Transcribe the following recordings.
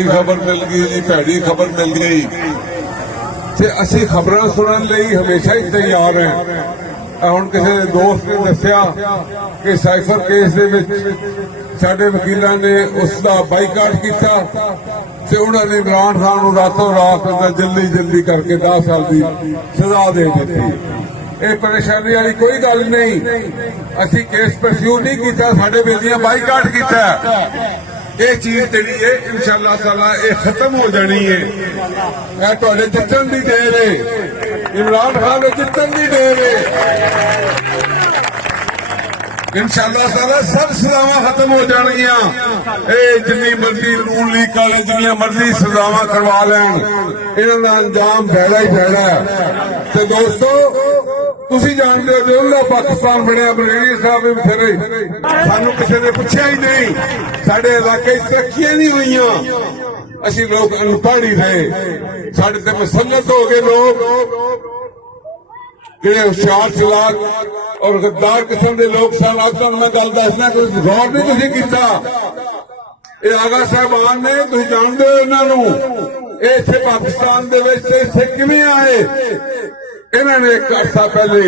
भैड़ी खबर मिल गई जी, भैड़ी खबर मिल गई ते असीं खबरां सुनन लई हमेशा ही तैयार हैं। हुण किसी ने दोस्त ने दस्सिया कि साइफर केस दे विच साडे वकीलां ने उसका बाईकाट किया ते उन्होंने इमरान खान नूं रातों रात जल्दी जल्दी करके 10 साल की सजा दे दी। ये परेशानी वाली कोई गल नहीं, असीं केस परस्यू नहीं किया, साडे बेलियां बाईकाट किया। ये चीज जी है इंशाअल्लाह ताला ये खत्म हो जानी है। मैं तुहाडे जितन की देर है, इमरान खान के जितन की देर है। इंशाअल्लाह ताला सब सजावां खत्म हो जाएगियां। जिन्नी मर्जी नून लीग वाले जिन्नियां मर्जी सजावां करवा लैन, इन्हां दा अंजाम भैड़ा ही भैड़ा है। ते दोस्तों तुसीं जानदे हो जो पाकिस्तान बनया ब्रिगेडियर साहब ने बथेरे सानू किसी ने पुछया ही नहीं, साडे इलाके तरक्कियां नहीं हुईयां, असीं लोग अनपढ़ ही रहे, साडे ते मुसल्लत हो गए लोग जिहड़े होशियार चलाक और गद्दार किस्म के लोग सन। अब तुहानूं मैं गल दसना, कोई गौर नहीं तुसीं कीता। ये आगा साहबान ने, तुसीं जानदे हो इन्हां नूं, ये इत्थे पाकिस्तान दे विच इत्थे किवें आए। इन्होंने एक अर्सा पहले,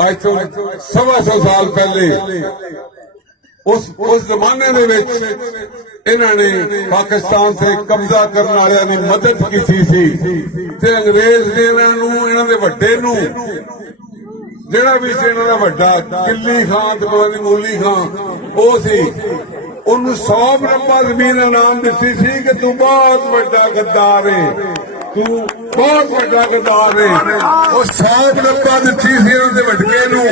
आज तो 125 साल पहले उस जमाने दे विच इन्होंने पाकिस्तान से कब्जा करने वालियां की मदद की सी ते अंग्रेज ने इन्हां दे वड्डे नूं जिहड़ा भी सी इन्हां दा वड्डा किल्ली खान ते पता नहीं मूली खान वो सी, उन्होंने 100 मरबा जमीन इनाम दिती सी कि तू बहुत वड्डा गद्दार है, तू बहुत वड्डा गद्दार है। वो 100 मरबा दिती सी इन्हां दे वड्डे नूं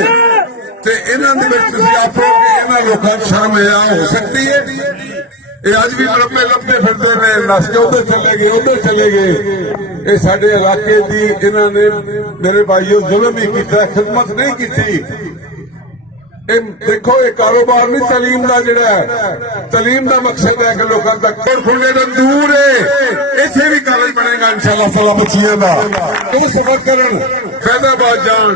ते इन्हां दे विच तुसीं आखो कि इन्हां लोकां नूं शर्म हया हो सकती है। ये अज भी मरबे लभदे फिरदे ने, नस के उधर चले गए उधर चले गए। ये साडे इलाके दी इन्हां ने मेरे भाईओ जुल्म ही कीता, खिदमत नहीं की। देखो ये कारोबार नहीं तालीम का, जिहड़ा तालीम का मकसद है कि लोगों तक खुले तो दूर है। इसे भी कॉलेज बनेगा इंशाअल्लाह ताला बच्चियां का, तो सफर करन फैजाबाद जान।